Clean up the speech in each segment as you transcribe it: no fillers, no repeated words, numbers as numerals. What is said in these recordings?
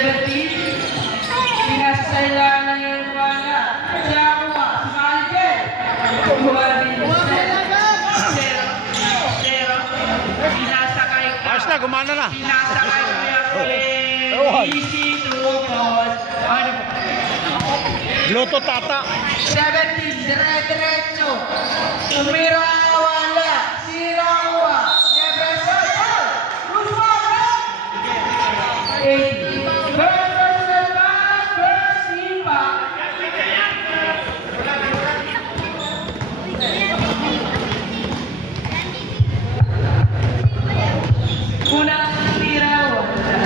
17. Pinasailan ng Irwana. Jawa. Smalger. Pinasakay ka. Ayos na, gumana na. Pinasakay ko Ewan. easy to pause. Ano po? Bluetooth tata. 17, dire-diretso. Tumira, wala. Sirawa. Never circle. Ruswara. 80. Versus back, versus impact. Unang tira, wala.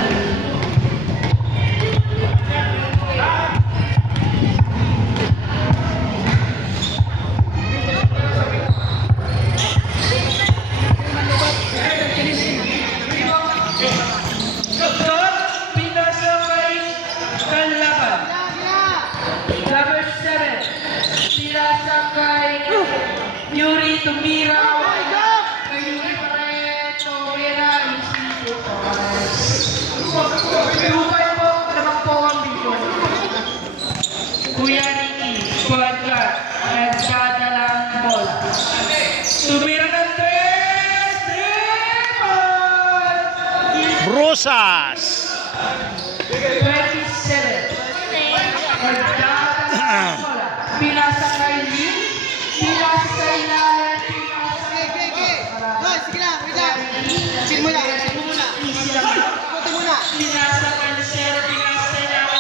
Yuri tumira. Yuri Pareto, Mira, Isito. Lupay po, naman po ang dito. Kuya Niki, Squadron, nagdadala ng bola. Tumira ng 3 Brusas. 27. Nagdadala ng bola. Pinasa kay Lee. Pinasa kay Lala. Sige lang, wait lang. Chill mo lang, chill mo muna. Puti muna. Pinasa kay Lucero. Pinasa kay Lala.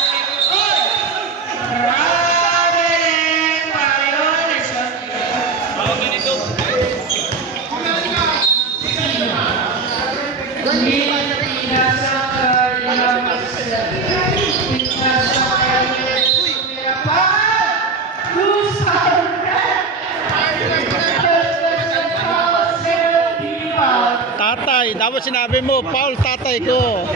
Raven, violation. Pinasa kay Lala. Pinasa kay Tatay, dapat sinabi mo, Paul, tatay ko.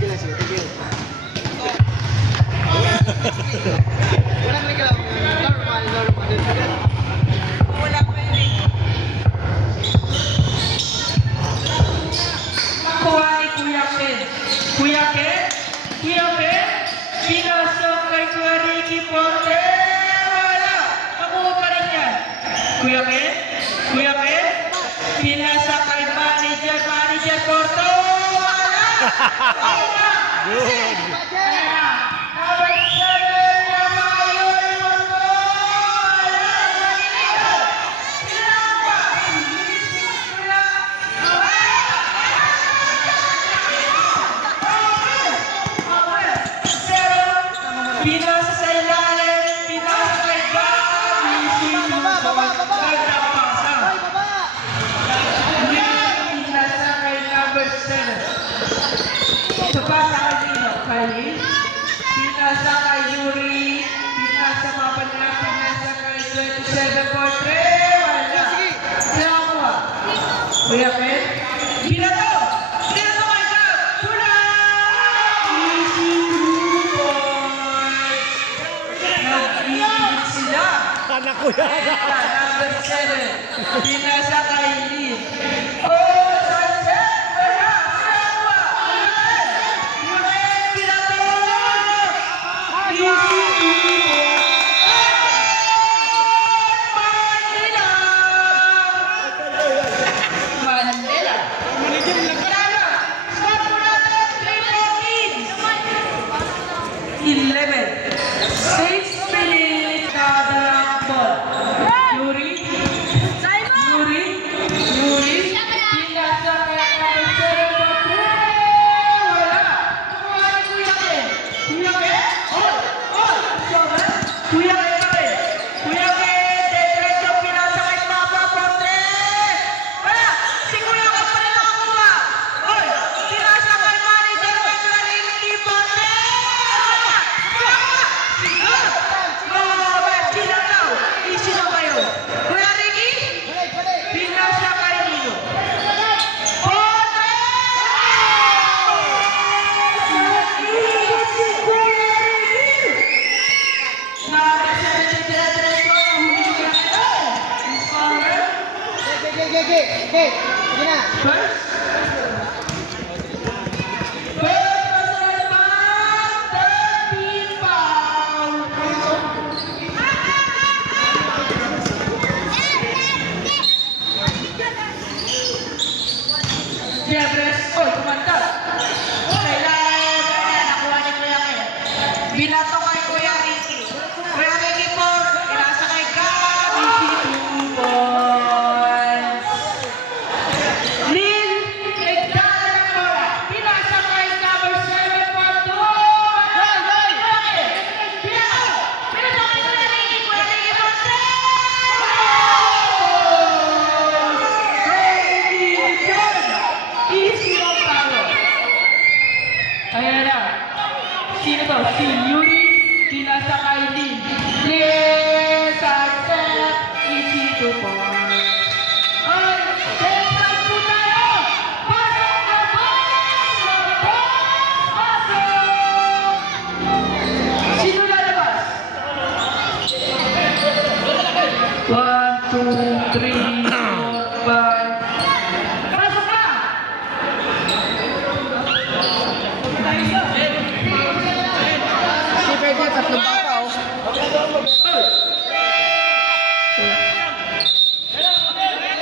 Sige lang, sige. Thank you. Walang regalo. Normal. Nakuha ni Kuya Ken. Kuya Ken? Kuya Ken? Pinasok kay Kuya Ricky Porte. Wala. Nakuha pa rin yan. Kuya Ken? Kuya Ken? Pinasok kay Manager Porto. Wala. Wala. Good. Wala. Number 7, Yamayo Porto. Wala. Pinasa sa ilalim, pinasa kay Bob, Baba. nagpapasa. Hoy, baba. Pinasa kay number 7. Ito pa sa kanino, kay pinasa kay Yuri, pinasa mapanila, pinasa kay 27 for 3, wala. Nakuha. Kuya Ken, binato kay Bob, tula! Easy 2 points. Nag-iinit sila. Anak ko yan. Number 7. Pinasa kay Lee. Oh, sunset! Wala! Sinawa! Yuri! Pinato! Easy 2 Manila! Manila! Manila! Stop mo natin! 11. 6 minutes kada ball. Yuri. Yuri. kumanda. Sa ilalim, ayan, nakuha ni Kuya Ken. Binato kay Kuya Ricky. Kuya Ricky po, pinasa kay Gab, easy 2 points. Lil, nagdala ng bola. Pinasa kay number 7 for 2. Ayan na. Sino to? Si Yuri. Pinasa kay Lin. Lin! Sunset! Easy 2 points. Ay! Desal po tayo! Pasok na boss! Pasok! Sino lalabas? 1, 2, 3, 4, 5. Pasok na! Si Freddy, tatlong baka oh.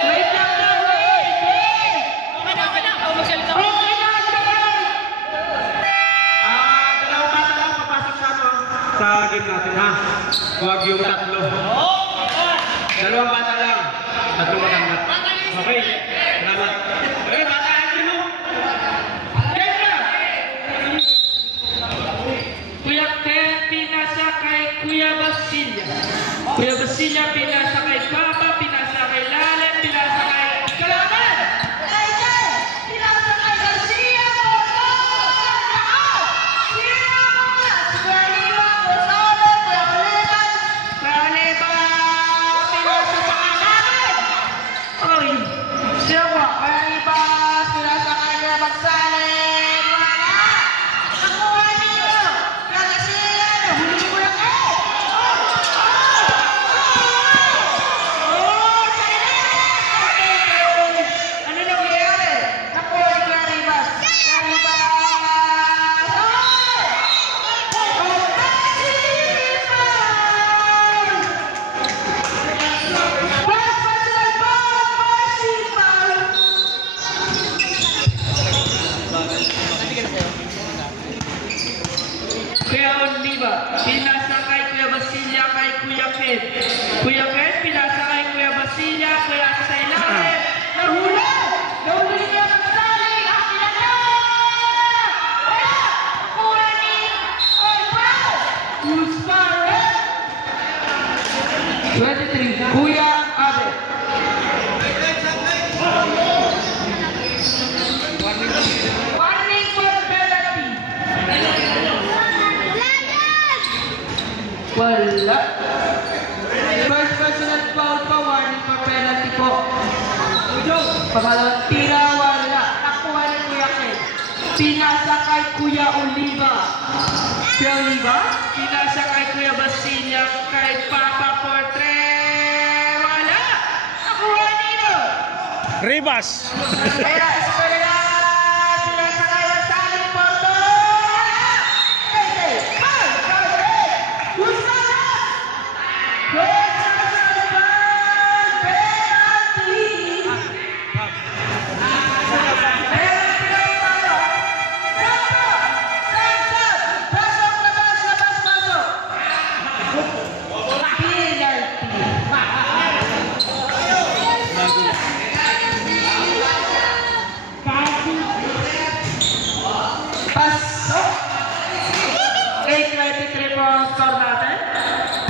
Wait lang na, wait! Okay na, Dalawang bata lang papasok sa game natin ha. Huwag yung tatlo. Dalawang bata lang. Tatlong matanggat. Okay. Salamat. Okay, bata natin mo. Kuya Ken, pinasa kay Kuya Basilia. Kuya Basilia, pinasa kay Papa, pinasa kay Lalet, pinasa kay Kalaman! Pinasa kay Garcia, Bono! Sino muna? Si Kuya Liba, Gonzales, Kuya Baliban, pinasa sa kanamin! Oy, sino ba? Kuya Liba, pinasa kay Kuya Gonzales, wala! Nakuha niyo! Garcia, nahuli ko lang eh! Ano nangyayari? Nakuha ni Kuya Ribas. Kuya Ribas! Kuya Oliva, pinasa kay Kuya Basilia, kay Kuya Ken. Kuya Ken, pinasa kay Kuya Basilia, Kuya sa ilalim. Nahuli! Nahuli niya ang saling! Akin na na! Wala! Kuha ni Olpal! Who's fired? 23, Kuya Abe. Warning for penalty. Wala. First personal foul pa, warning for penalty po. Pangalawang tira, wala. Nakuha ni Kuya Ken. Pinasa kay Kuya Oliva. Kuya Oliva, pinasa kay Kuya Basilia, kay Papa Portre. Wala. Nakuha nino. Ribas. Kaya, Eskwela, pinasa kay Gonzales Porto. Wala. Hey, hey, hey, who's that? First personal foul, penalty. Pasok! 8-23 po ang score natin.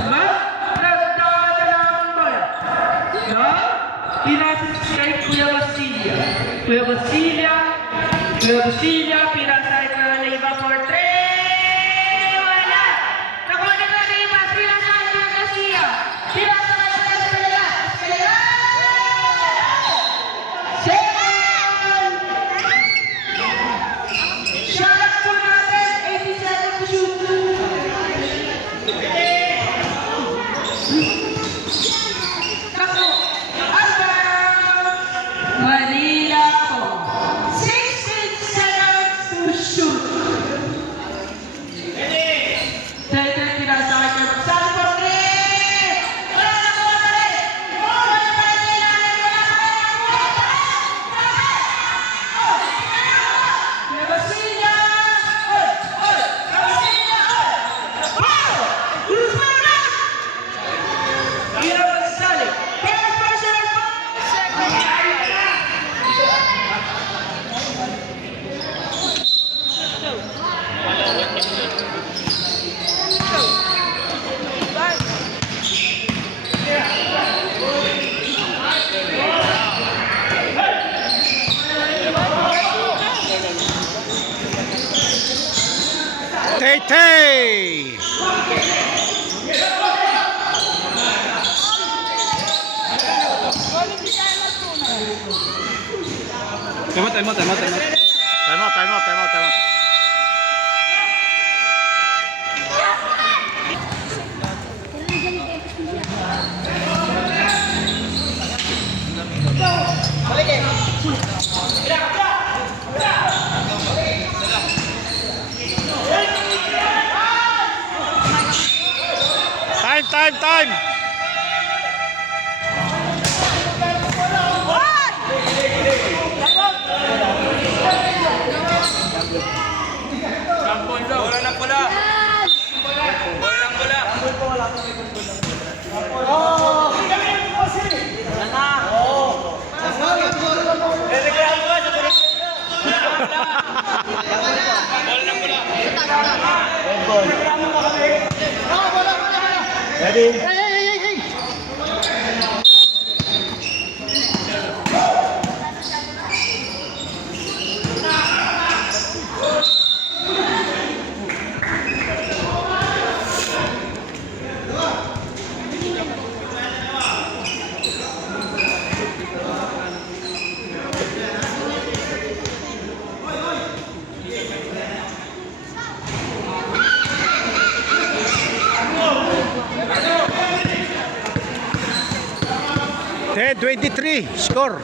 No? Nagdadala ang bola. No? Pinasis kay Kuya Basilia. Kuya Basilia, pinasa kay Kuya Leiva for 3. Wala! Nakuha ni Kuya Leiva, pinasa kay Kuya Garcia. Pinasa kay Kuya Eskwela. Eskwela! Second! Shot po natin, 87 to shoot. Naku, about Manila po. 16 seconds to Leyte! Time out. Time out. Time! Ten 23 score.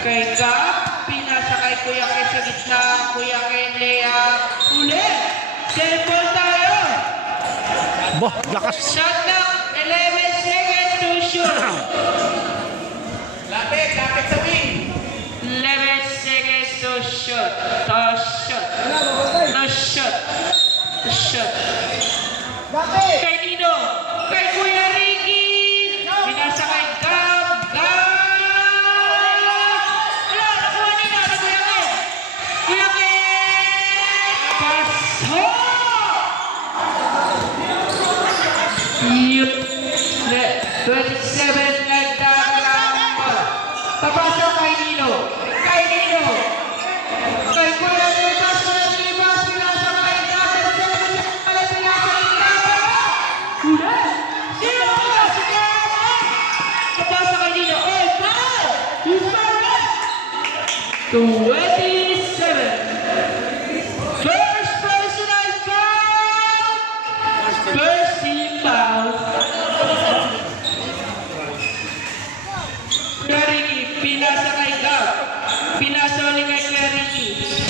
Kay Gab, pinasa kay Kuya Ken sa gitna, Kuya Ken layup, ulit. Simple tayo. Bah, lakas. Shot na, 11 seconds to shoot. Lapit sa wing. 11 seconds to shoot. To shoot. To shoot. To shoot. Lapit. Kay Nino, kay Kuya Ricky, pinasa kay Gab, wala, nakuha Nino, na Kuya Ken. Kuya Ken, pasok! Yup. 27, nagdadalang bola. Papasok kay Nino, kay Nino, kay Kuya Lucas, Kuya Rivas, pinasa kay Gab, pinasa kay Gab. Udah, sino ba si Gab? Papasok kay Nino, oh, foul! Who's foul? 27. First personal foul! First team foul. Kuya Ricky, pinasa kay Gab. Pinasa ulit kay Kuya Ricky.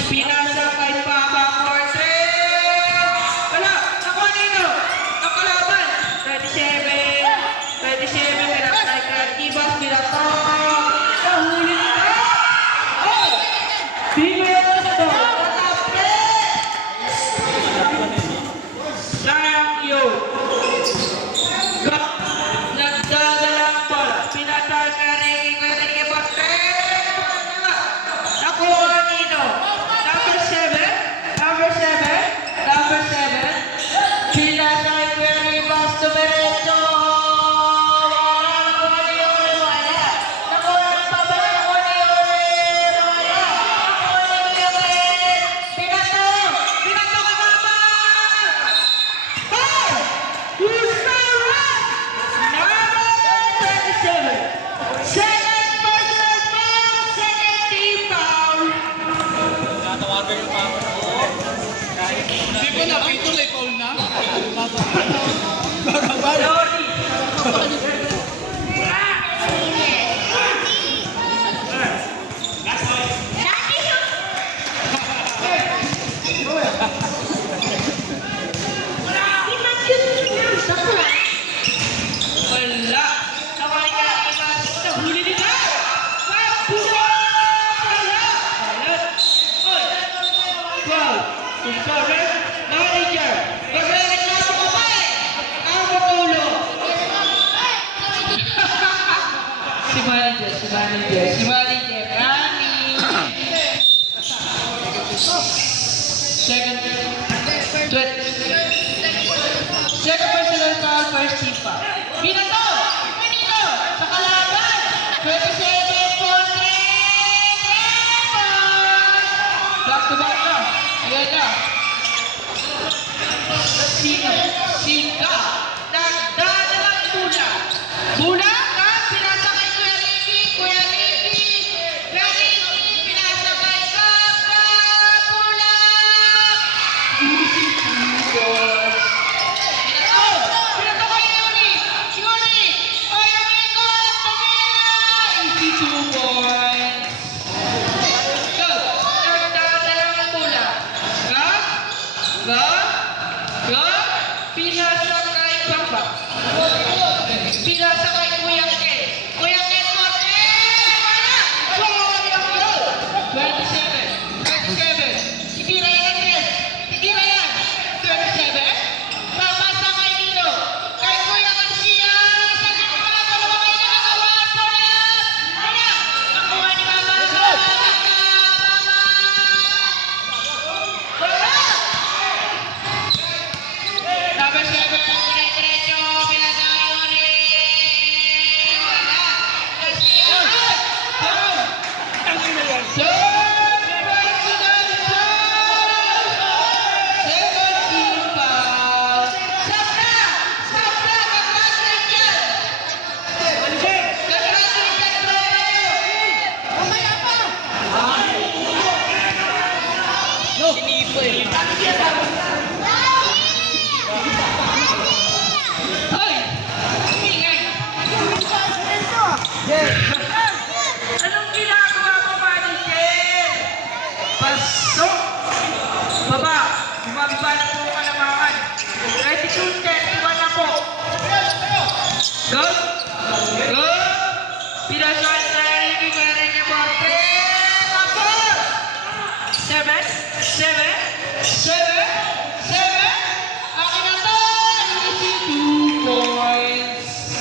Pinasa kay Papa Cortez. Wala, nakuha Nino. Nakalaban. 27. 27, pinasa kay Kuya Ibas, pinasa. Nahuli nila. Oh! Tingnan ito. Tatape. Sayang yun. Gab, nagdadalang bola. Pinasa kay Ricky, Kuya Ricky, nakuha Nino. Number 7. Number 7. Number 7. Pinasa kay Kuya Rivas, dumiretso. Wala, nakuha ni Yuri, wala. Nakuha ni Papa, nakuha ni Yuri, wala. Nakuha ni Kuya Ken. Pinato. Pinato kay Papa. Foul! Who's foul? Number 27. Second personal foul, second team foul. Hindi ko na, pito may foul na. Lodi. Wala. Nakawin ka lang iba. Nahuli nila. Wala. Oy. Wow. Sorry. Manager. Magreklamo ko pa eh. Ako tulo. Si manager. Rani. Second personal foul, first team foul. Binato! Nino! Sa kalaban! 27 Ponte! Back to back na. Ayan na. Sika. Nagdadalang Bula. Bula ka. Pinasa kay Kuya Ricky. Kuya Ricky. Pinasa kay Kaka. Bula. Pinato kay Yuri. Yuri. Ay, umikot. Tumira. Easy 2 points. Go. Nagdadalang Bula. Go. Pinasa kay Pinasok kay Ricky Kuya Ricky for 3. Kapos! 7. Akin na to! Easy 2 points.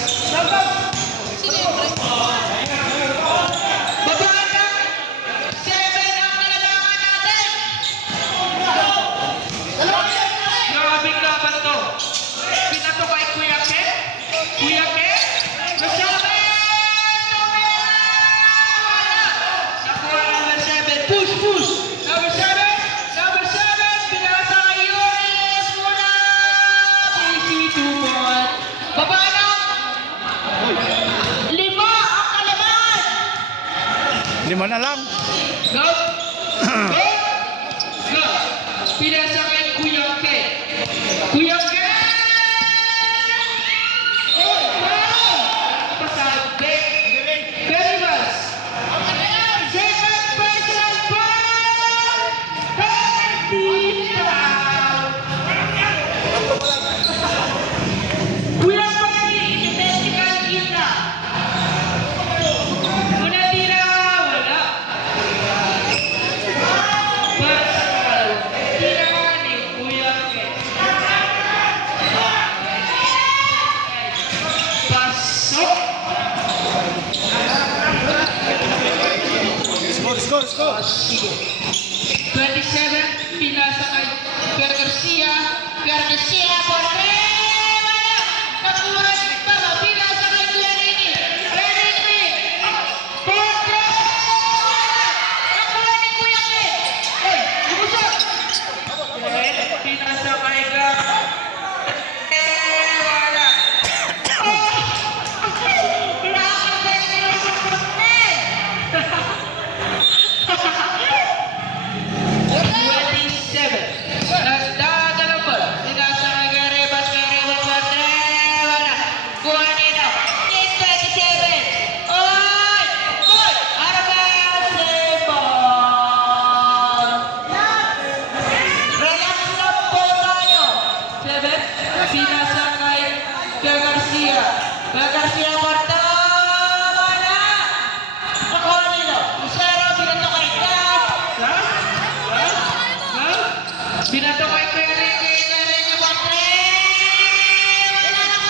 Babae ka! 7 ang kailangan natin! Grabing laban to. Pinato kay Kuya Ken. Kuya Ken. Nasabi! Wala! Nakuha number 7. Push! Number 7. Pinasa kay Yoris. Muna! Easy 2 point. Babae na! 5 ang kalaban! 5 na lang. Go! Pinasa kay Kuya Ken. Kuya Ken! Oh, wow! Pasabi. Very much. Second personal foul! Penalty foul! Kuya Ken, identical kita. Una tira, wala. Personal. Tira ni Kuya Ken. Pasok. Score. 27, pinasa kay Pierre Garcia por 3, wala! Nakuha pa ba? Pinasa kay Kuya Ricky por 3, wala! Nakuha ni Kuya Ken. Lumusok! Pinasa kay Gab. Wala! Pinasa kay Garcia Porta, wala! Nakuha nila. Isero, binato kay Gab. Binato kay Kuya Ricky for 3. Wala na ko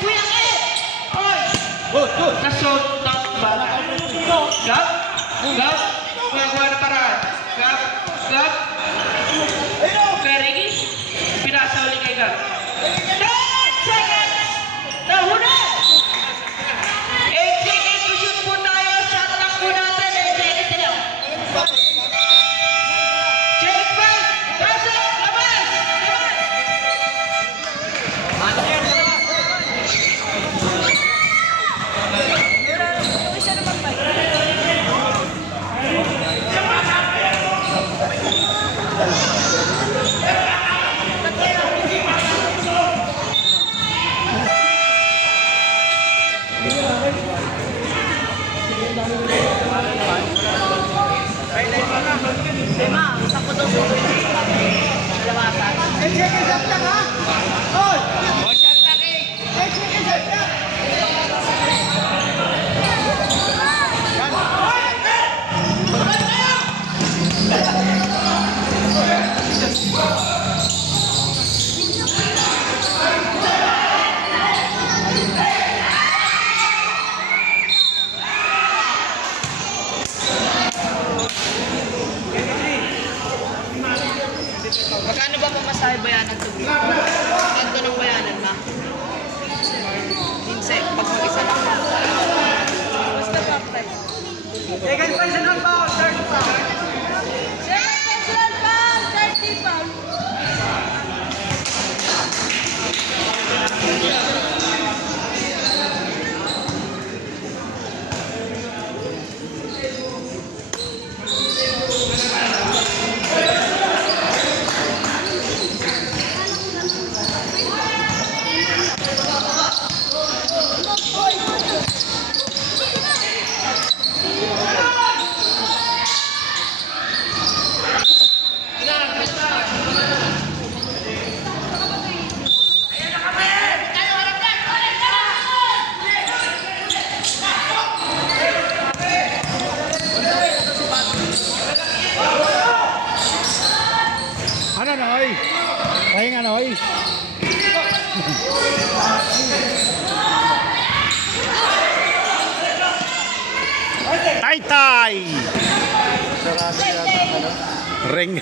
Kuya Ken. Oy! Nasuntok ba? Gab? Kuha na paraan. Gab? Kuya Ricky? Pinasa ulit kay Gab. 10 seconds! Nahuna! 8 seconds to shoot po tayo. Shot lang po natin. 8 seconds na lang. Check back! Pasok! Labas! Noy. Pahinga, Noy. Tay-tay! Ring.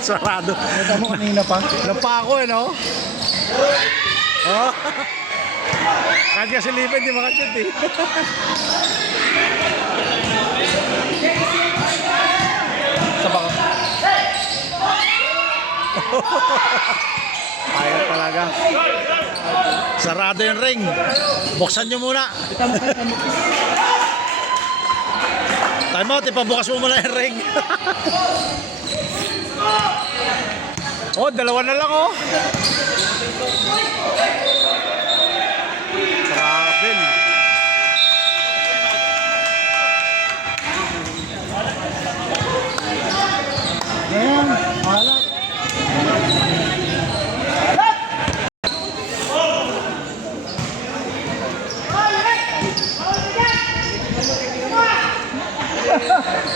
Sarado. Ito mo kanina pa. Napako eh, no? Oh. Kahit ka silipin, di makashoot eh. Sa baka. Ayaw talaga. Sarado yung ring. Buksan nyo muna. Time out, ipabukas mo muna yung ring. Oh, dalawa na lang oh. Grabe. Ayan, alat.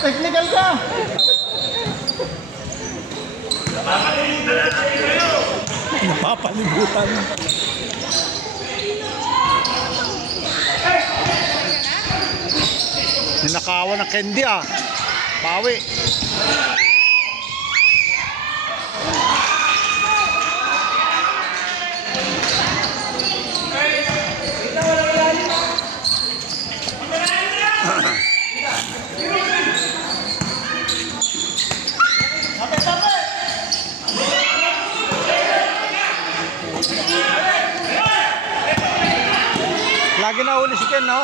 Technical ka! Napapalibutan. Ninakawan ng candy ah. Bawi. Lagi na uli si Ken, no?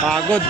Pagod.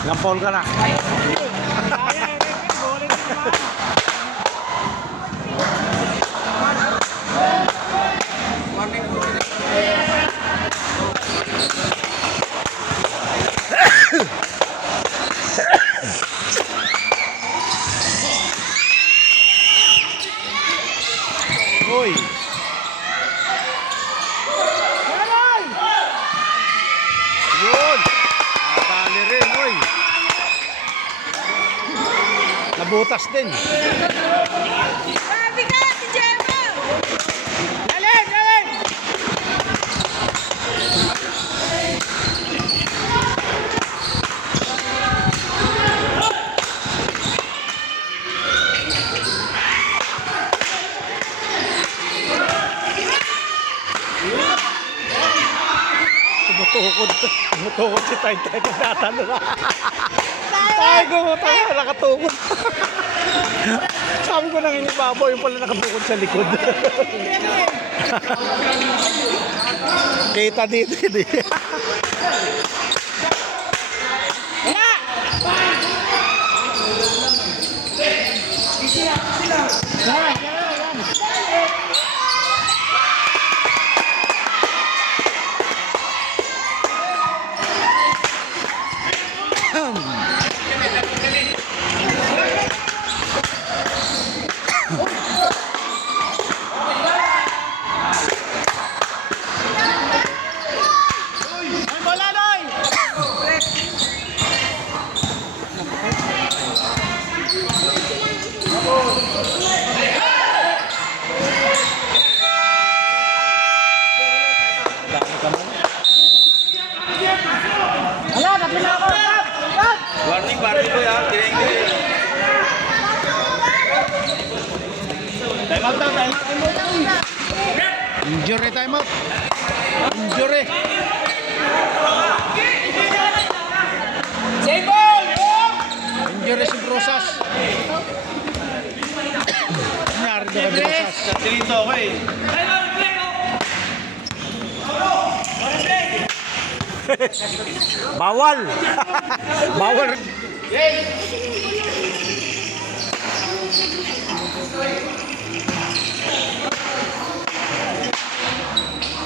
Nampol ka na. Uy. Yun. Nadali rin, uy. Nabutas din. Grabe ka, si Gemma! Galing, galing! Tumutukod. Tumutukod si Tay Tay. Pagtatalo na. Tay, gumutay. Nakatukod. Sabi ko nang inibabaw. Yung pala nakatukod sa likod. Kita dito. Warning ko ya. Direng-direng. Time out daw, time out. Injury time out. Injury. Injury si Brosas. Nangyari na kay Brosas. Dito ako eh. Bawal. Bawal.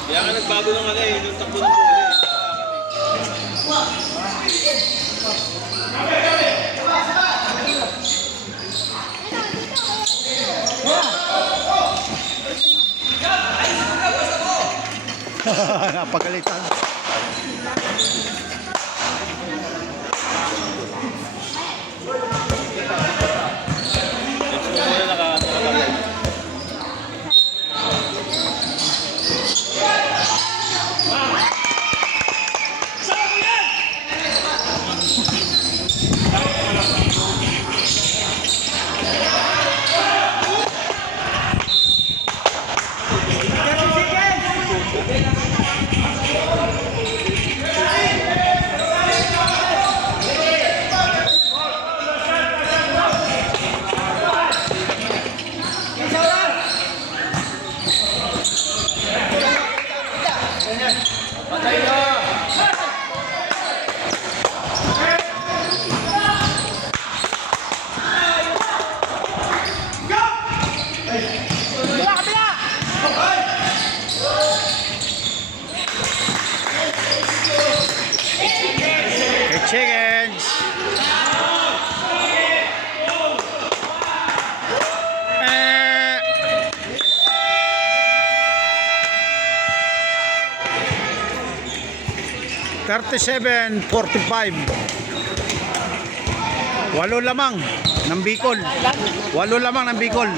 Kaya ka nagbago ng ano eh, yung takbo ng bola eh. Napagalitan. Chickens. 37-45. Walo lamang ng Bicol. Walo lamang ng Bicol.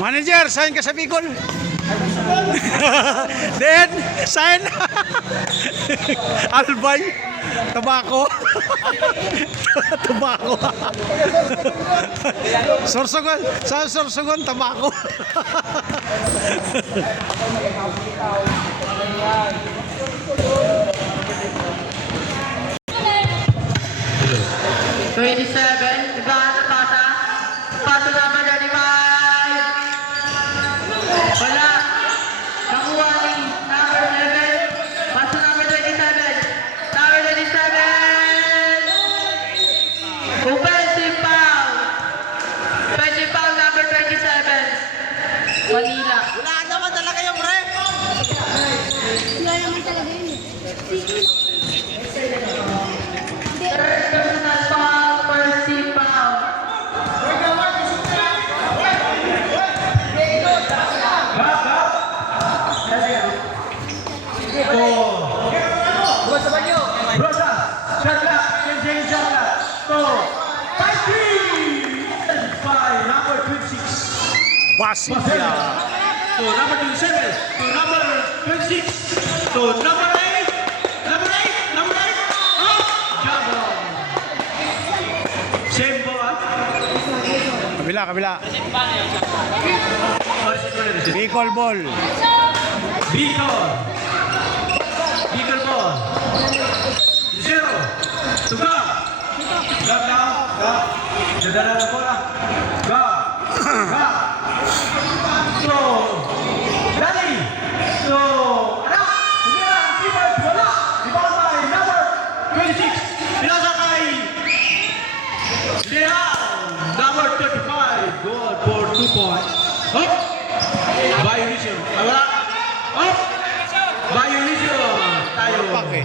Manager, sign ka sa Bicol. Then, sign. Albay. Tabako. Tabako. Sorsogon. Sa Sorsogon, tabako. Paso number 35. Wala. Nakuha ni number 7. Paso number 27. Number 27. Offensive foul. Offensive foul number 27. Manila. Wala naman talaga yung ref. Wala naman talaga yun. Personal Casilla. To number 27, to number 26, to number 8, number 8, number 8, up, jumbo. Same ball. Kabila, kabila. Receive. Bicol ball. Bicol. Bicol ball. 0. To go. Go now. Go. Dadala na bola. Go. Go. So. Dali. So. Ano? Tumira. Tipos. Wala. Ibang by number 26. Pinasa kay Leal. Number 35. Goal for 2 points. Up. Violation. Wala. Up. Violation. Tayo. Okay.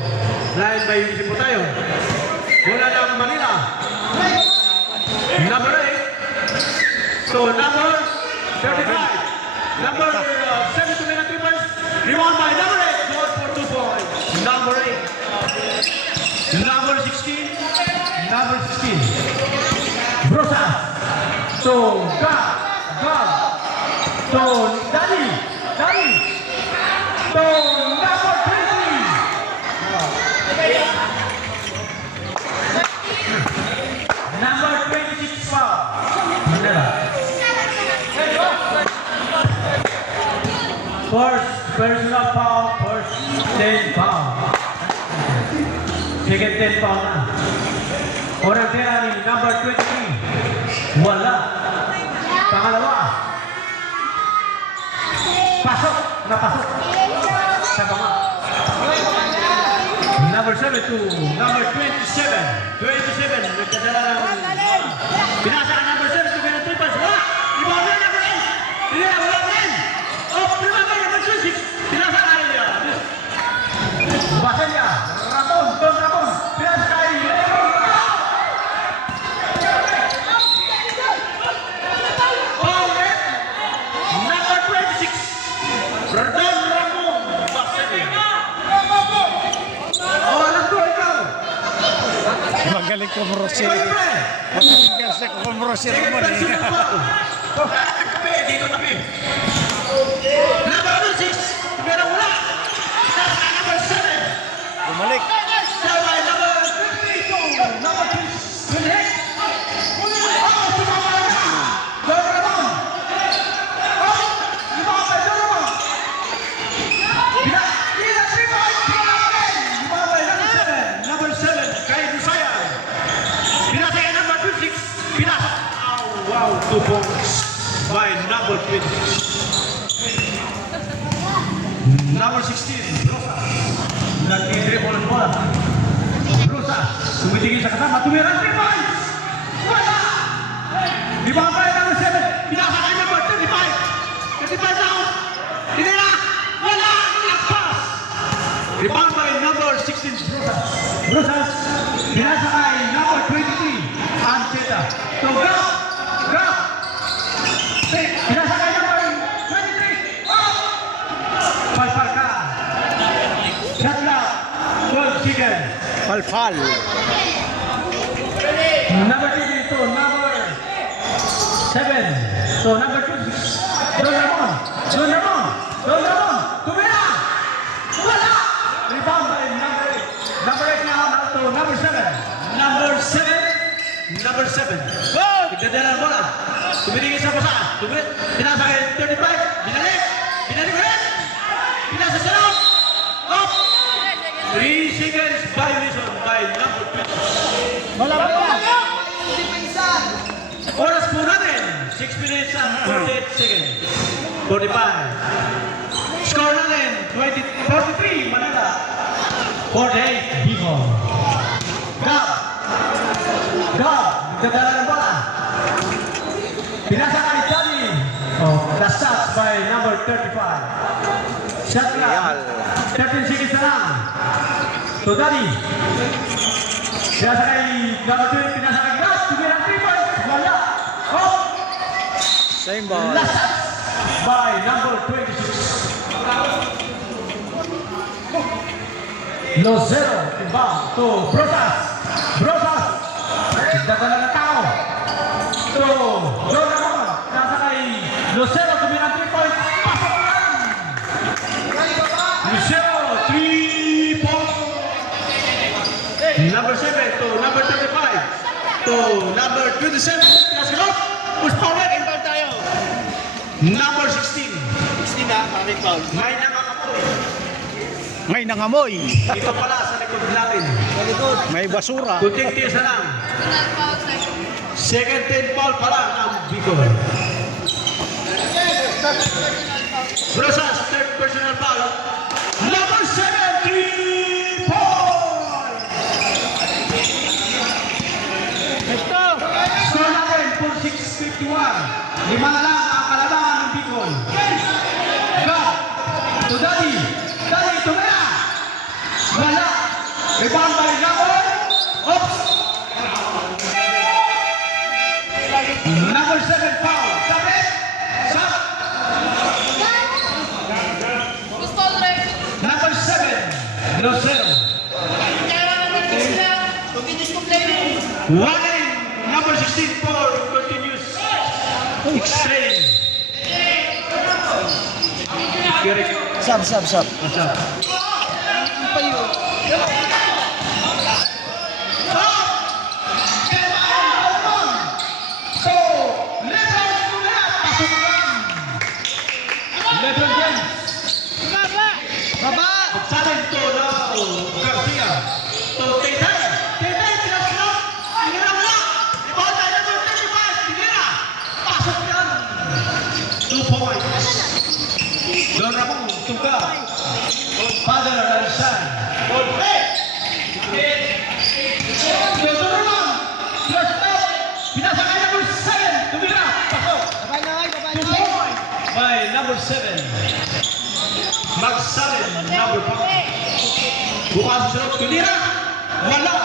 Line violation po tayo. Bola ng Manila. Number 8. So number 35. Number 7 to make a 3 points. Rebound by number 8. Goal for 2 points. Number 8. Number 16. Number 16. Brosa. So Ga. So Dali. So number 23. Number 26 foul. Manila. First personal foul, first 10 foul. Second 10 foul na. Orang tira ni number 23. Wala. Pangalawa. Pasok. Napasok. Sa banga. Number 7 to number 27. 27. Nagkadala ng pinasa ka number 7 to ganun 3 points. Wala! Ibang na number 8. Hindi na, wala rin. Oh, pinasa ka number 26. Pinasa ka rin niya. Basa niya. Don Ramon. Pinasa ka rin niya. Oh, yeah. Number 26. Don Ramon. Basa niya. Oh, alam ko ikaw. Magaling ko Rosel. Magaling ko Rosel mo Second eh. personal foul. Tabi, dito tabi. Number 26. Pero wala. Number 7. Bumalik. Sabay number 52. Number 28. Oh, sumama na. Don Ramon. Oh, sumama pa, Don Ramon. Bila 3 points. Sumama pa, number 7. Kay Busayan. Pinasa kay number 26. Pinasa. Oh, wow, 2 points by number 26. Number 16, Rosa. Nag-dribble ng bola. Rosa, tumitingin sa kasama, tumira 3 points! Wala! Di ba ang number 7? Pinasa kay number 35! 35 down! Hindi na! Wala! Nagpas! Rebound by number 16, Rosa. Rosa, pinasa kay number 23, Ancheta. So, grab! Grab! Pinasa kay number 23! Oh! Palpal ka! Shot clock! 12 seconds! Palpal. Number 3 to number 7. So number 2. Don Ramon. Tumira. Wala. Rebound by number 8. Number 8 now to number 7. Number 7. Go! Tigdadala ang bola. Tumitingin sa basa. Pinasa kay 35. Binalik ulit. Pinasa sa loob. Up. 3 seconds violation by number 2. Wala pa. Oras po natin, 6 minutes and 48 seconds. 45. Score natin, 43 Manila. 48 Bicol. Gab. Nagdadala ng bola. Pinasa kay Johnny. Oh, the shots by number 35. Shot clock. 13 seconds na lang. So, Daddy. Pinasa kay number 2, pinasa kay Gas. Tumira 3 points. Wala. Oh! Same ball. Last shot by number 26. Lozero, inbound to Brosas. Dagdagan ng tao. To Don Ramon. Nasa kay Lozero, 27. Pinasagot. Push forward. Inbound tayo. Number 16. 16 na, maraming foul. May nakakapoy. May nangamoy. Dito pala sa likod natin. Sa likod. May basura. Kunting tisa lang. Second 10 foul pala ng Bicol. Rosas, third personal foul. Number 7, 3 point! Let's go. Score natin, 46-51. Lima na lang ang kalabangan ng Bicol. Go! To Daddy. Daddy, tumaya! Wala! Rebound by number. Oops! Number 7 foul. Sabi! Shot! Number 7. Grosero. One in. Number 16 for continuous exchange. Derek. Sub. What's up? Ano pa yun? So, Lebron muna. Pasok lang. Lebron James. Baba. Magsalin to na Garcia. To Tetay. Tetay, pinasunod. Tinira mo na. Ibaw tayo na 35. Tinira. Pasok yan. 2 points. Doon na mong tuga. Father and son. Doon lang. First stop. Pinasakay number 7. Tumira. Pasok. Babay na ngay, babay 2 na ngay. points. By number 7. Magsalin, number 5. Bukas sunod, tinira. Wala.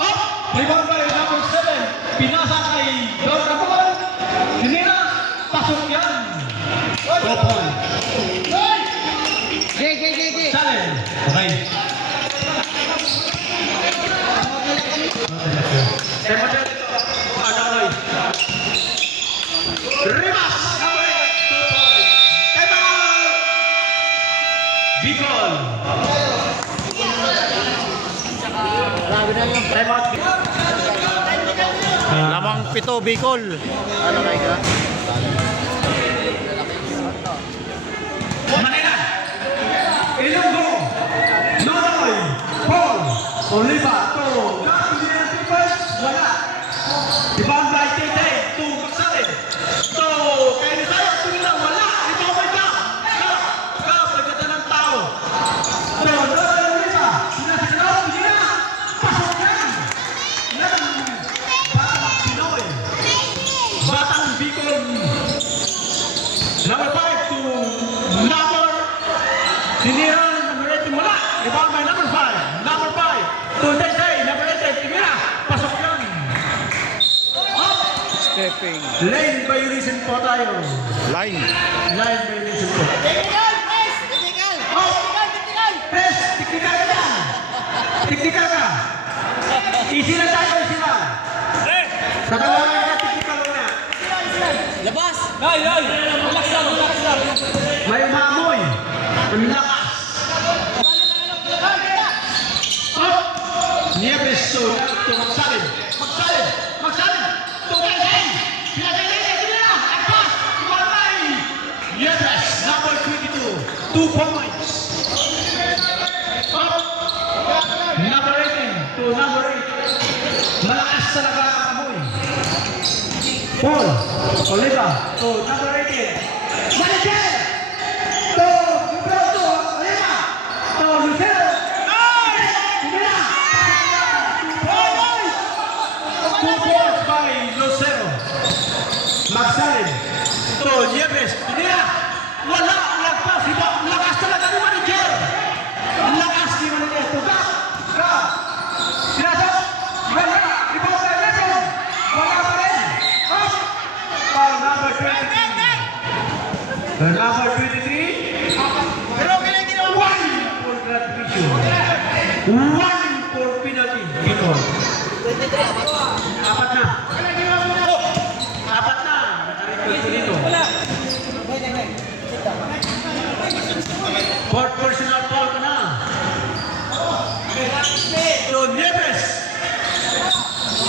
Up. Rebound by number 7. Pinasa kay Don Ramon. Tinira. Pasok yan. 2 points. Gay. Salin. Okay. Tema dyan ito. Ano na yun? Rimas. Number 8. 2 points. Tema. Bicol. Time out. Lamang 7 Bicol. Ano kayo ka? Manila. Ilonggo. Nonoy. Paul. Oliva. To. Hindi na 3 points. Wala. Ibang by Tete. To. Magsalin. To. Kaya na tayo. Tumila. Wala. Ito ba ka? Ka. Pagkata ng tao. To. Nonoy. Oliva. Sinasagot. Hindi na. Pasok yan. Yan. Batang Pinoy. Batang Bicol. Number 5 to number. Tinira. Number 8 mula. Ibang by number 5. Number 5 to Tete. Number 8. Tinira. Pasok yan. Up. Stepping. Lane violation po tayo. Line. Line violation po. Press. Tiktikal ka yan. Tiktikal ka. Easy na tayo. Easy na. Sa kalangan ka. Tiktikal mo na. Labas. May umamoy. Ang lakas. Up. Nieves. So, ito magsalin. Magsalin. Magsalin. Tumayin. Pinagayin. Tinira. Agpas. Iwalay. Nieves. Number 22. 2 points. Up. Number 18 to number 8. Malakas talaga ang amoy. Paul. Oliva. To number 18. Manager. To Gilberto. Oliva. To Lucero. Tumira. 2 points by Lucero. Magsalin. To Nieves. Tumira. Wala ang lagpas. Ang lakas talaga ni manager. Ang lakas ni manager. To Ga. Pinasok. Wala. Rebound by Lebron. Wala pa rin. Up. Foul number 23. Number 23. One for gratification. One for penalty. Bicol. Apat na. Apat na. Nakarecord ko dito. Fourth personal foul ka na. So, Nieves.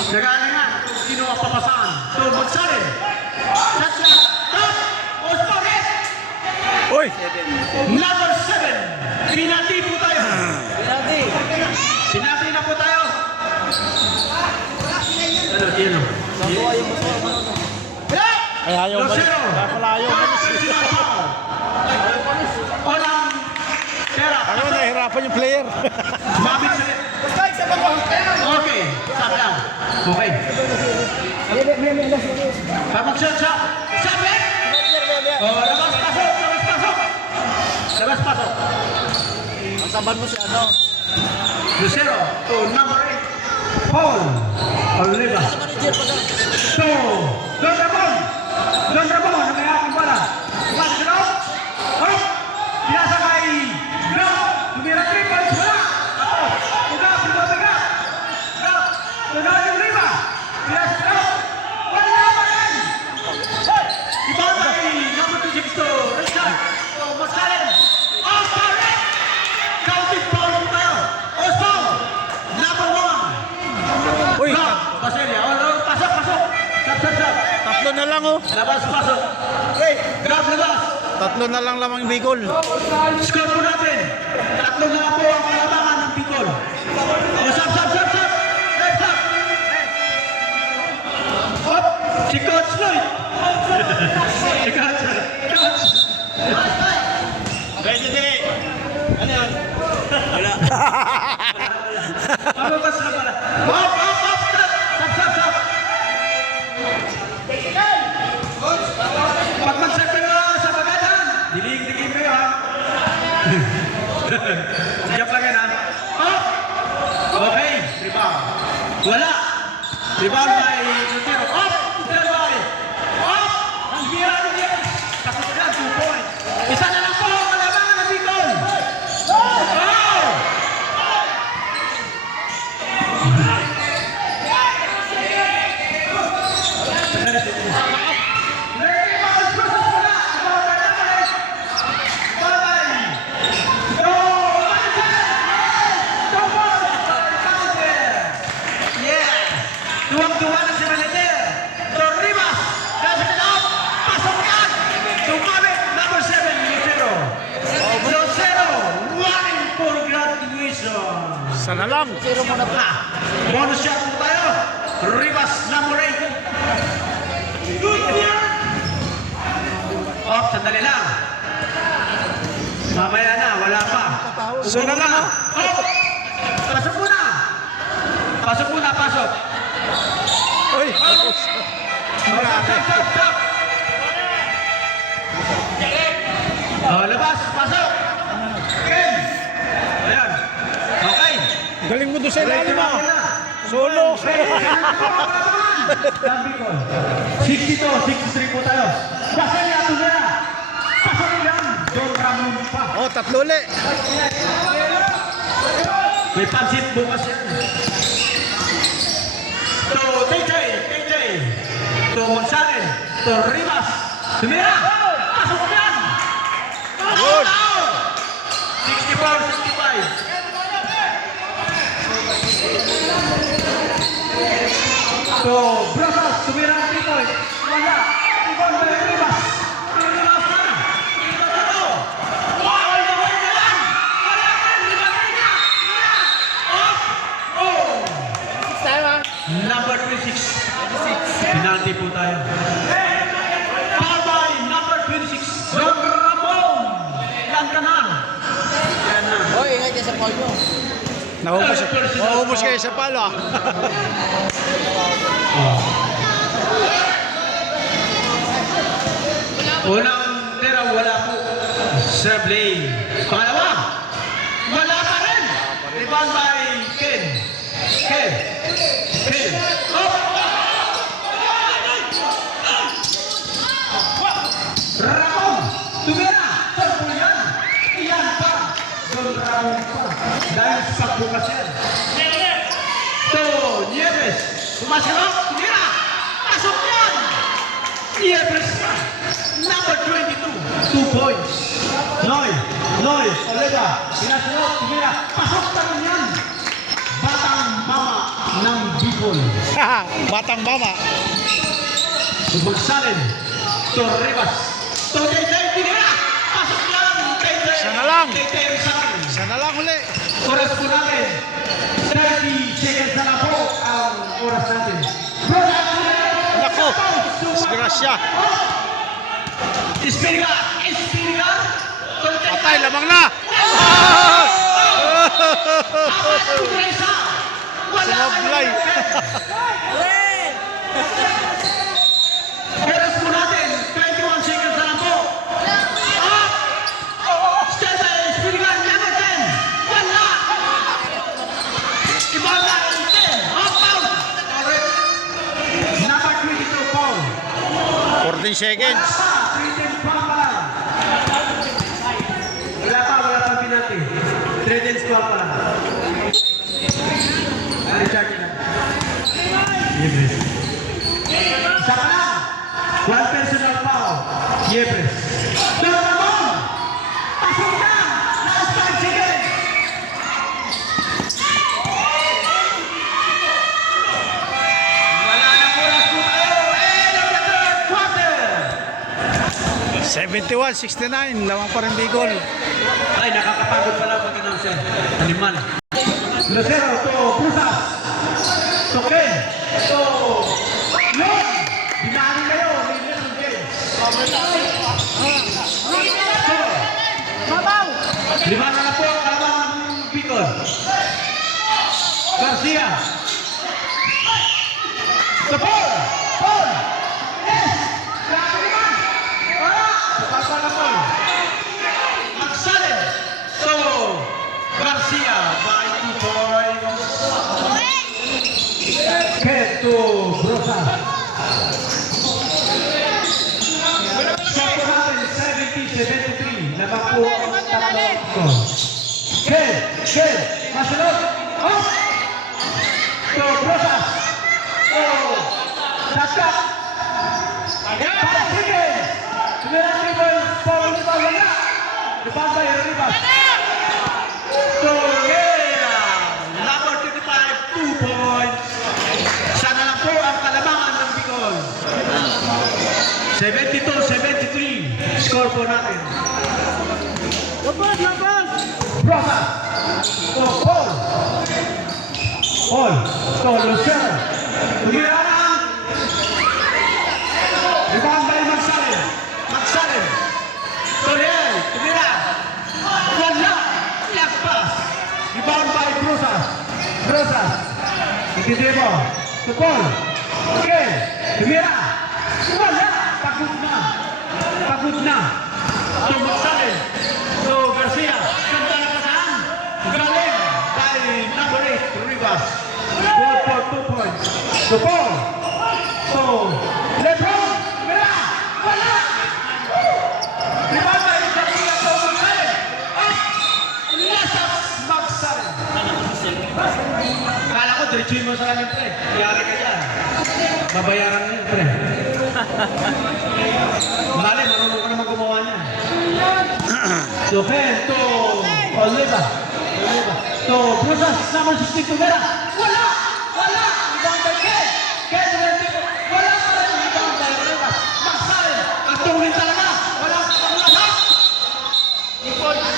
Nagana nga. Papasan. To Gonzales. Shot shot. Top. Osparet. Uy! Number 7. Pinati po tayo. Pinati na po tayo. Ano, sino? Ay, ayaw ba? Rosero. Kaya pala ayaw ba? Walang pera. Ano, nahihirapan yung player. Mabit sa... Okay. Stop lang. Okay. Pag-shot shot. Sabi! Oh, labas pasok. Labas pasok. Labas pasok. Saban mo si ano? Lucero to number 8. Paul Oliva. To Don Ramon. Don Ramon. Namayakang pala. Mas Gino. Hop. Pinasa kay Gino. Tumira 3 points. Wala. Ako. Ugap. Ugap. Ugap. Tunod yung Riva. Pinasa Gino. Wala pa rin. Iba kay number 26 to Richard. To Masalen. Oh, sorry. Counting foul po tayo. Ospo. Number 1. Uy, Rock. Baselia. Oh, pasok, pasok. Shot. tatlo na lang oh. Labas, pasok. Grab, labas. Tatlo na lang lamang Bicol. Score po natin. 3 na po ang kalabangan ng Bicol. Oh, stop. Hey, stop. Hop. Si Coach Lloyd. Si Coach. Pwede din. Ano yan? Wala. Pababas na pala. Hop. Stop. Pag mag-set ka na sa bagatan, dilig-digin mo yun, ha? Joke lang yan, ha? Hop! Okay, rebound. Wala. Rebound by Lutero. Hop! Lutero by. Hop! Ang bira. Kapit yan, 2 points. Isa na lang po ang kalabangan ng Bicol. Oh! Tuwang-tuwa na si Manager. Torribas. Nasa loob. Pasok yan. Tumabit. Number 7, Lucero. Lucero. Running for graduation. Sana lang. Bonus shot po tayo. Rivas, number 8. Oh, sandali lang. Mamaya na, wala pa. Sana lang oh. Oh, pasok muna. Pasok. Uy! Stop. Oh, labas, pasok. Ken. Ayan. Okay. Galing mo doon sa ilalim ah. Solo. Sabi ko, 62, 63 po tayo. Baselia, Tumira. Pasok yan. Don Ramon pa. Oh, tatlo ulit. May pansit bukas yan. To TJ. To Gonzales. To Rivas. Tumira. Pasok yan. Good. 64-65. So, Brasas, tumira ang 3 points. Wala. Ibon ba yung Rivas? Rivas na. All the way na lang. Wala ka. Rivas na. Oh. Number 26. Penalty po tayo. Foul by number 26. Don Ramon. Yan ka na. Yan na. Hoy, ingay kayo sa call nyo. Naubos kayo sa palo ah. Unang tira, wala po. Serve lane. Pangalawa, wala pa rin. Rebound by Ken. Oh! Ramon, tumira. Sarpo yan. Iyan pa. Don Ramon pa. Dahil sa bukas yan. To Nieves. Sumasilok. Tumira. Pasok yan. Nieves pa. Number 22. 2 points. Noy. Oliva. Pinasilok. Tumira. Pasok naman yan. Batang mama ng Bicol. Batang mama. Magsalin. To Rivas. To Taytay Pinira. Pasok lang. Taytay. Isa na lang. Taytay Rizal. Isa na lang uli. Oras po natin. 30 seconds na lang po ang oras natin. Nako. Disgrasya. Espiriga. Espiriga. Patay, lamang na. Sumablay. Oras po natin. 21 seconds na lang po. Up. Stand by. Espiriga. Number 10. Wala. Ibang na 10. Up out. Number 22 Paul. 14 seconds. 3 tenths pa lang. Wala pa pinati. 3 tenths pa lang. Recharge na. Yepres. Isa pa lang. 1 personal foul. Yepres. Number 1. Pasok na. Last 5 seconds. Wala na oras po tayo. End of the third quarter. 71-69. Lamang pa rin Bicol. Ay, nakakapagod pala pag-announcer. Animal. Lucero to Pusas. To Ken. To Lon. Binali kayo. Million of games. Mabaw! Lima na po ang kalamang Bicol. Garcia. To Paul. Paul. Yes. Grabe naman. Wala. Papa na Paul. Magsalin. To Garcia by 2 points. Keto Brosa. Score natin 70-73. Labang po ang tatlong ko. Ken. Masunod. Up. To Brosa. To Taska. 5 seconds. Tumilang Ribas. Paul Ribas. Wala. Ribas by Ribas. Torreira, number 25, 2 points. Sana lang po ang kalamangan ng Bicol. 72-73, score po natin. Labas! Brosa, to Paul. Paul, to Lucero. Tumira na. Rebound by Magsalin. Torreira, tumira. Wala. Last pass. Rebound by Brosas. Ikidemo. To Paul. Okay. Tumira. Wala. Pagod na. To Magsalin. To Garcia. Ganda na kasaan. Galing by number 8, Rivas. Goal for 2 points. To Paul. To Lebron. Tumira. Wala. Rebound by Garcia. To Magsalin. Magsalin. Kala ko, diretsuhin mo sa amin, pre. Yari ka dyan. Babayaran mo yun, pre. Mali, marunong ka naman gumawa niya. So, Ken, to Oliva. To Brusas, number 16, Tumera. Wala! Rebound by Ken. Ken, wala pa rin. Rebound by Oliva. Magsalin. Katulin talaga. Wala.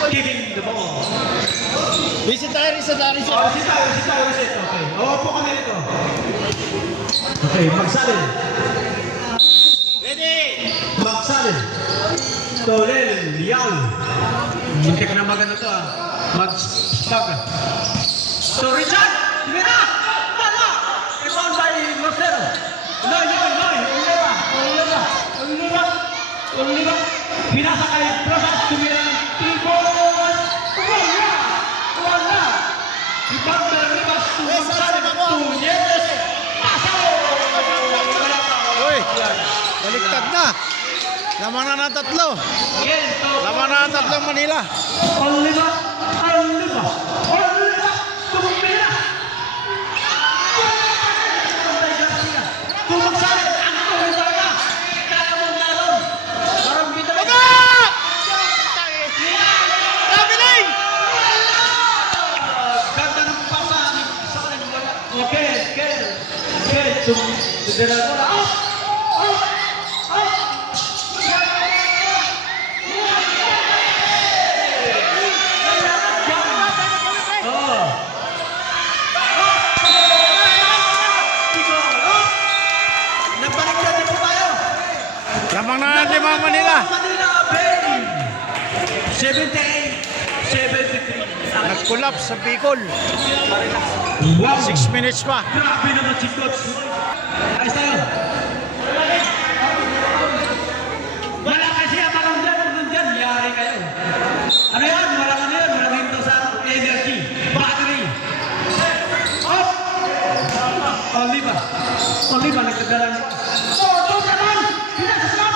Giving the ball. Visit tayo. Oh, visit. Okay. Opo kami nito. Okay, Magsalin. Ready! Magsalin. Tolel, Liang. Hindi ka na magano to ah. Mag-stop. So, Richard! Tumira! Wala! Rebound by Lucero. Oliva. Pinasa kay Brosas. Tumira ng 3 balls. Wala! Rebound by Rivas to Magsalin. Yes! Uy, baliktad na. Lamang na ng tatlo. Lamang na ng tatlong Manila. Oliva. Tumira. Tumagsalin. Ang tuloy talaga. Kaya mo naroon. Parang bitaw. Nabiling! Ganda ng pasa. Okay. Tumira. na 5 Manila. Manila Bay. 78-73. Nag-collapse sa Bicol. Wow. 6 minutes pa. Grabe naman si Coach. Ayos tayo. Wala kasi ang maramdam kung nandyan, yari kayo. Ano yan? Walang ano yan? Walang hinto sa energy. Battery. Up! Oliva. Oliva, nagdadalan mo. Oh, doon naman! Pinasasap!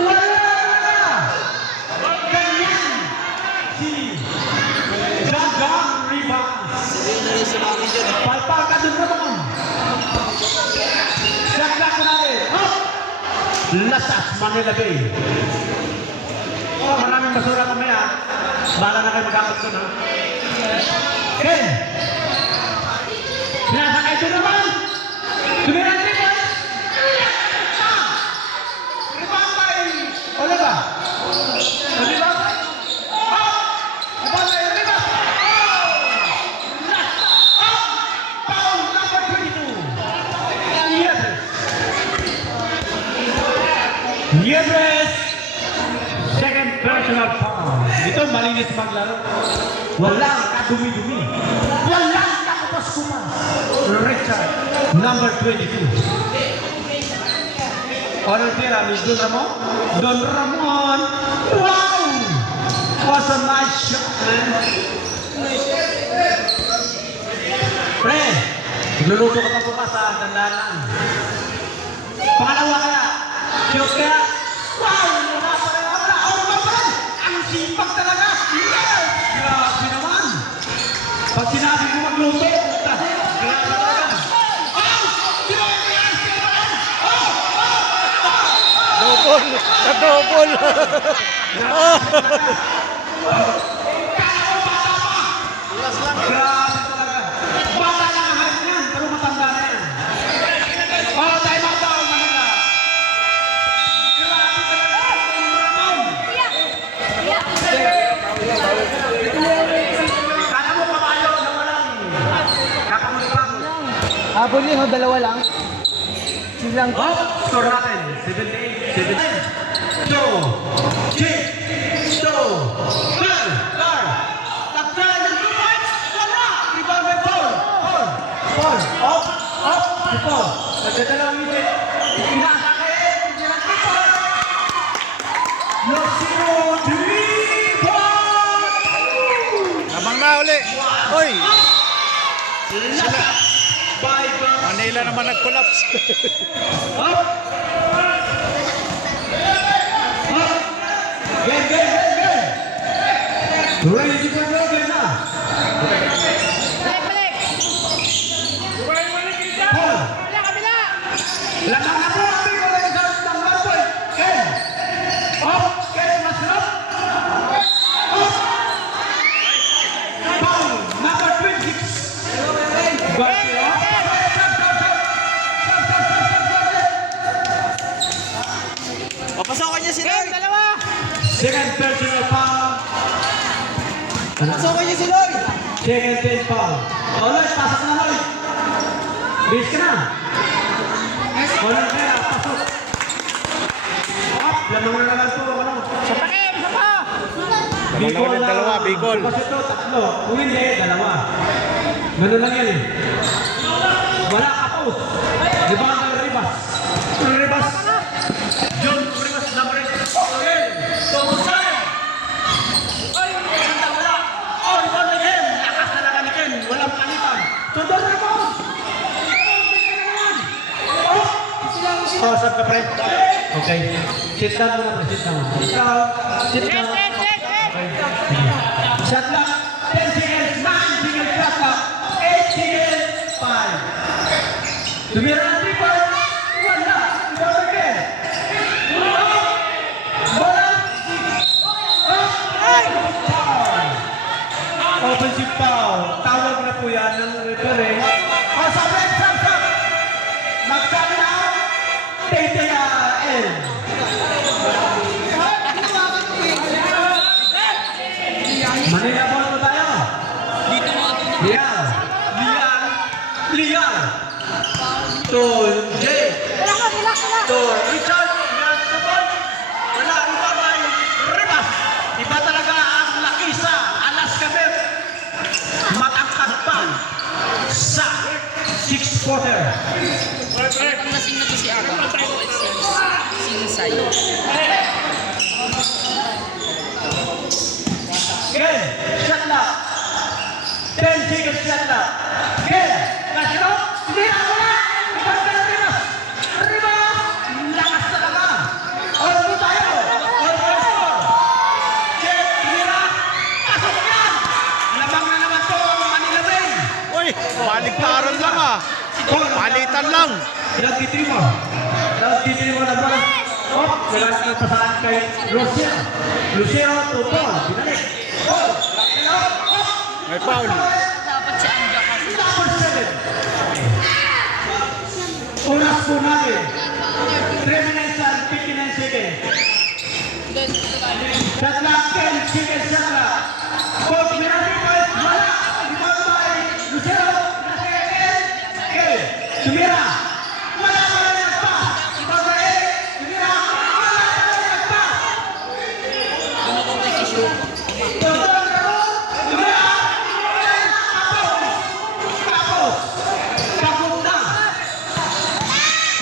Wala na! Ganyan! Si Gagang Rivas. Palpakan doon naman. Sagdak ko natin. Up! Lasas, Manila Bay. Oh, maraming basura mamaya. Bala na kayo mag-apat doon, ha? Ken! Sinasakay doon naman! Tumiran din, boy! Ribambay! Oliva! Oliva! Up! Ribambay, Oliva! Up! Foul number 22! Niebres! Second personal foul. Ito malinis maglaro. Walang kadumi-dumi. Walang kakupas-kupas. Richard, number 22. Honor tira ni Don Ramon. Don Ramon. Wow! Was a nice shot, man. Pre, nagluluto ka pa bukas sa dandanan. Pangalawa kaya. Shoot kaya. Wow! Ang sipag talaga! Yes! Grabe naman! Pag sinabi ko magluto, grabe talaga! Oh! Double. Na-double. Grabe talaga! Bata lang ang height niyan, pero matanda na yan. Oh, time out daw, Manila! Grabe talaga! Kala mo kabayo na walang kakamuspang. Habol yun, dalawa lang. Silang Oh, score natin. 78, 7. 2, kick, 2, ball, car. Takpan ng 2 points. Wala. Rebound by Paul. Paul. Up. Paul. Nagdadalawang minute. Pinasakit. Losino, 3 points. Lamang na uli. Oy, Sila. By Bang. Manila naman nag-collapse. Up. Game. Ready to go game na. Paul. Lamang na po ang Bicol ay isang number point. Ken. Up. Ken Masrap. Up. Paul. Number 26. Garcia. papasokan niya si Lloyd. Dalawa. Second personal foul. Papasokan niya si Lloyd. Second team foul. O Lloyd, pasok na Lloyd. Base ka na. Walang kaya, pasok. Up, lamang na naman po. Sa takim, sa pa. Lamang na ulit dalawa, Bicol. Kasi ito, tatlo. Kung hindi, dalawa. Ganun lang yan eh. Wala kapos. Di ba ang Ribas? Ribas. John Ribas, number 8. Okay. Tomusan. Ay, wala. Oh, rebound ni Ken. Lakas talaga ni Ken. Walang palitan. Sundon rebound. Oh, sab ka pre. Okay. Sit down muna pre. Sit down. Sit down. Okay. Shot clock. 10 seconds. 9 seconds shot clock. 8 seconds. 5. Tumira na 3 points. Wala. Rebound again. Offensive foul. Tawag na po yan ng referee. O, sabi, stop. Magsabi na, TTL. Manila ball po tayo. Liang. shot na. Ken, Nasiro, hindi ako na. Ibang Pilipinas. Rebound. Lakas talaga. All po tayo. All for score. Ken, tumira. Pasok yan. Lamang na naman to ang Manila Bay. Uy, baligtaran lang ah. Palitan lang. Nagtitiri mo. Nagtitiri mo na ba? Oh, nagtitiri pa saan kay Lucio. Lucio, tupon. Binalik. Oh, May foul. Dapat si Anja kasi. number 7. Oras po natin. 3 minutes and 59 seconds. Shot clock, 10 seconds shot clock. Coach, Mirati Point, wala. Rebound by Lucio. Okay, tumira. Wala pa rin ang pass. Rebound by Eric. Tumira. Wala pa rin ang pass. Tumira. Tapos. Tapos na.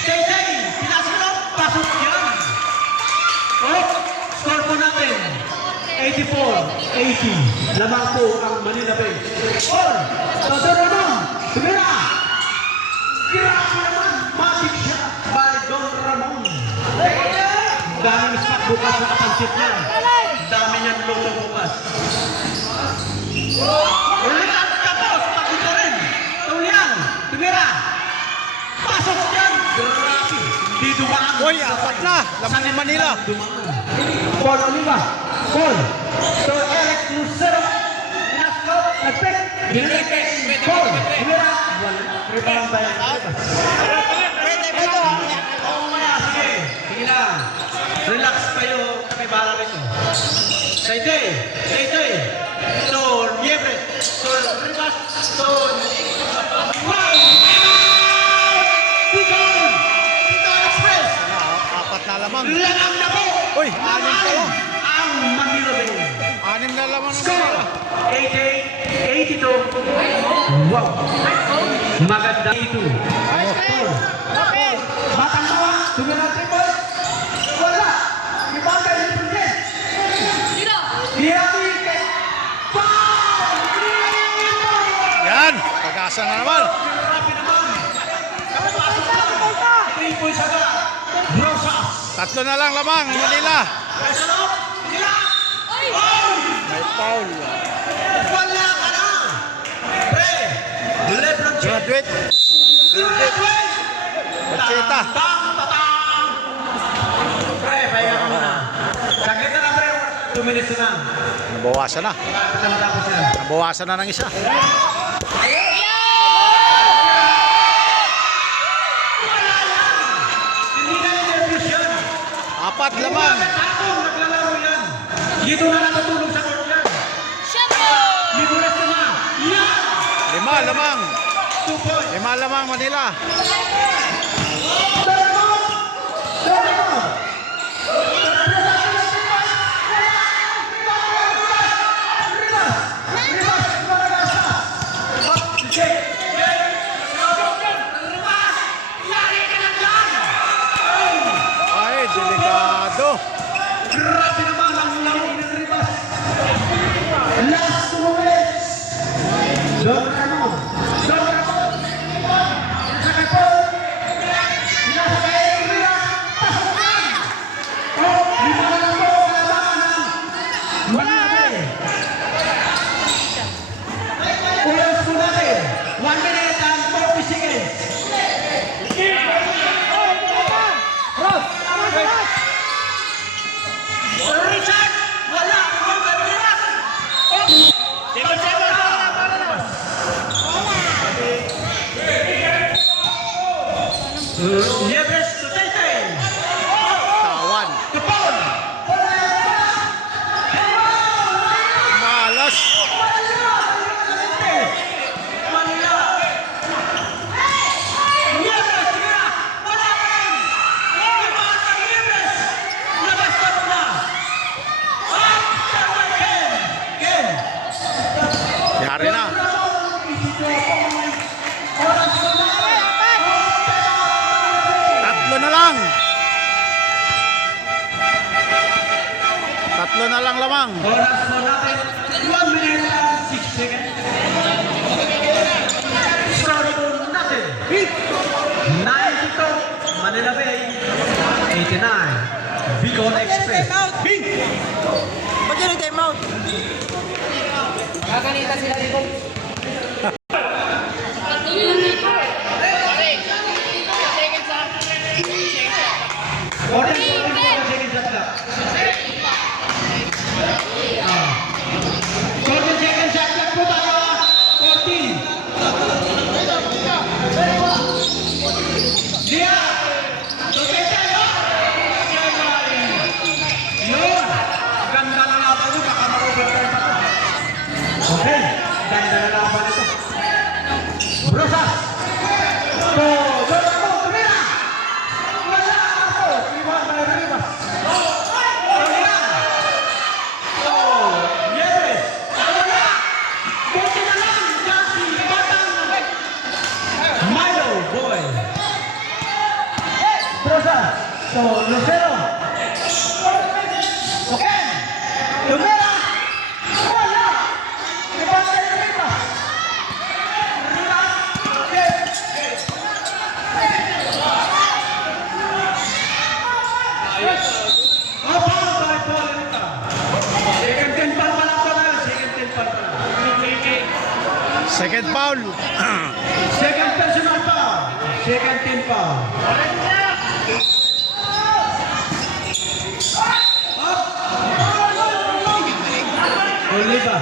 Tay-tay, pinasunod. Pasok yan. Oh, score po natin. 84-80. Lamang po ang Manila Bay. Or, Totoronon. Tumira. Grabe naman. Magic shot. Balik Don Ramon. Daming spot bukas sa kapansit niya. Dami niyang loto bukas. Ulit ang kapos. Pagkita rin. Tulian. Tumira. Pasok yan. Grabe. Hindi dumaan. Uy, apat na. Lamang ng Manila. Paul Oliva. Paul. So, Eric Lucero. Nasco. Nagpik. Paul. Tumira. Rebound by sige. Sige lang. Relax kayo. Kami bala rito. Tay-tay. Tay-tay. So, Niebre. So, Rivas. So, wow! Bigol! Bigol Express! Apat na lamang. Langang na po! Uy, anim pa lang. Ang Manila Bay. Anim na lamang ng Score! Manila. 88-82. Wow! Maganda ito. Batang bawa. Tumira 3 points. Wala. Rebound kay Lipunet. Diami kay Paul! Yan, pag-asa na naman. Grabe naman. Pasok lang. 3 points agad. Rosas. Tatlo na lang lamang ng Manila. Kasalop. Nila. May foul. Wala ka na. Pre. Lebron James. Graduate. Graduate. Bacheta. Tang, tatang. Pre, pahinga ka muna. Saglit na lang, pre. 2 minutes na lang. Nabawasan na. Kapit na matapos yan. Nabawasan na ng isa. Hindi na interviews yan. Apat lamang. Atong naglalaro yan. Dito na natutulog sa court yan. Liburas na. Yan. 5 lamang. 2 points. 5 lamang Manila. Ay, delikado. Grabe naman ang laro ng Rivas. Last 2 minutes. Don Ramon. Don Ramon. Nasa kay Paul. Nasa kay Rivas. Pasukan. Oh, lima na lang po ang labanan ng Manila. Oras po natin. 1 minute and 40 seconds. Richard! Wala! Liebres to Tay-Tay! Tawan. To Paul! Malas. Manila! Liebres! Sige na! Wala pa rin! Liebres! Liebres! Labas pa muna! Ken! Ken! Yari na. Tatlo na lang. Tatlo na lang lamang. Oras mo natin, 1 minute and 6 seconds. Manila Bay. 89. Bicol Express. Ba't yun ang time out? Makakanita sila dito. Second shot clock po tayo. 14. Dia. Ganda na laban mo, baka mag-overtime pa to. Okay, ganda na laban ito. Brosas. Tumira. Wala ako. Iwan na rin. Yes. Buti na lang. Jasi. Batang. Milo boy. Brosas. So, Lucero. Okay. Tumira. Wala. Iwan na rin ba? Second foul. Second personal foul. Second team foul. Oliva.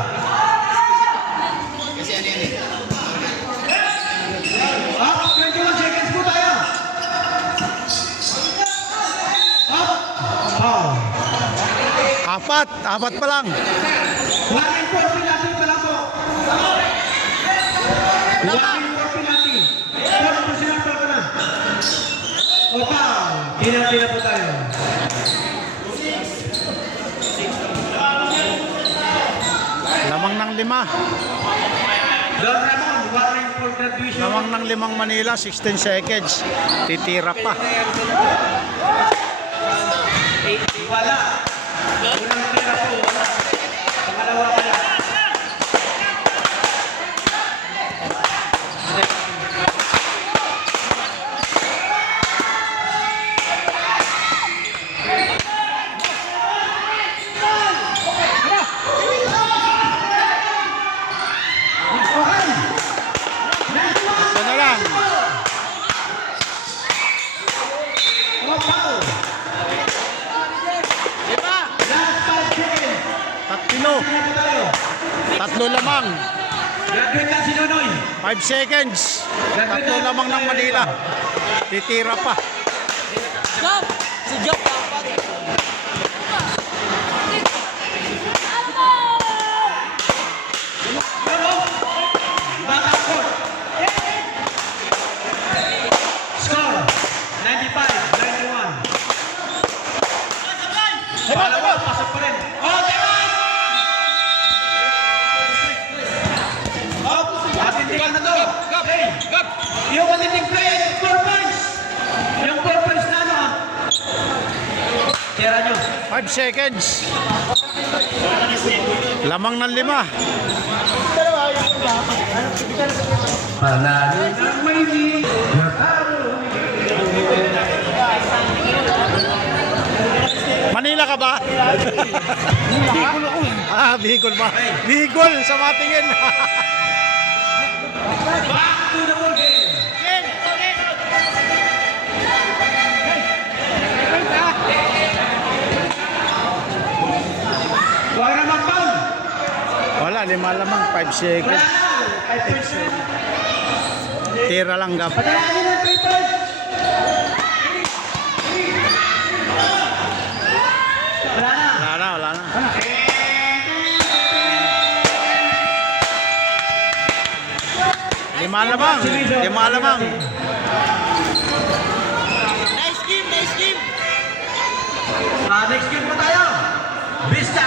Up, 21 seconds po tayo. Up. Foul. Apat pa lang. Walking for penalty pa lang po. Walking for penalty. 4 personal foul pa na. O foul. Penalty na po tayo. Lamang ng 5. Don Ramon, warning for graduation. Lamang ng 5 Manila, 16 seconds. Titira pa. Wala. Unang tira po, wala. Pangalawa pa lang. Ito na lang. O foul. Last 5 seconds. Tatlo. Tira po tayo. Tatlo lamang. Graduate na si Nonoy. 5 seconds. Tatlo lamang ng Manila. Titira pa. Job! Si Job dapat. Bata court. Score 95-91. Pangalawa, pasok pa rin. Oh, tama! Up! Matinding na to. Hey! Yung matinding play, 4 points. Yung 4 points na ano. Tira nyo. 5 seconds. Lamang ng 5. Panalo ng may di. Manila ka ba? Bicol ako. Bicol ba? Bicol sa Matingin. Back to the ball game. Huwag na mag-foul. Wala, 5 lamang, 5 seconds. Tira lang gap. Patalanin ng 3 points. Wala na. Wala na. Lima lamang. Nice game, nice game. Next game pa tayo. Vista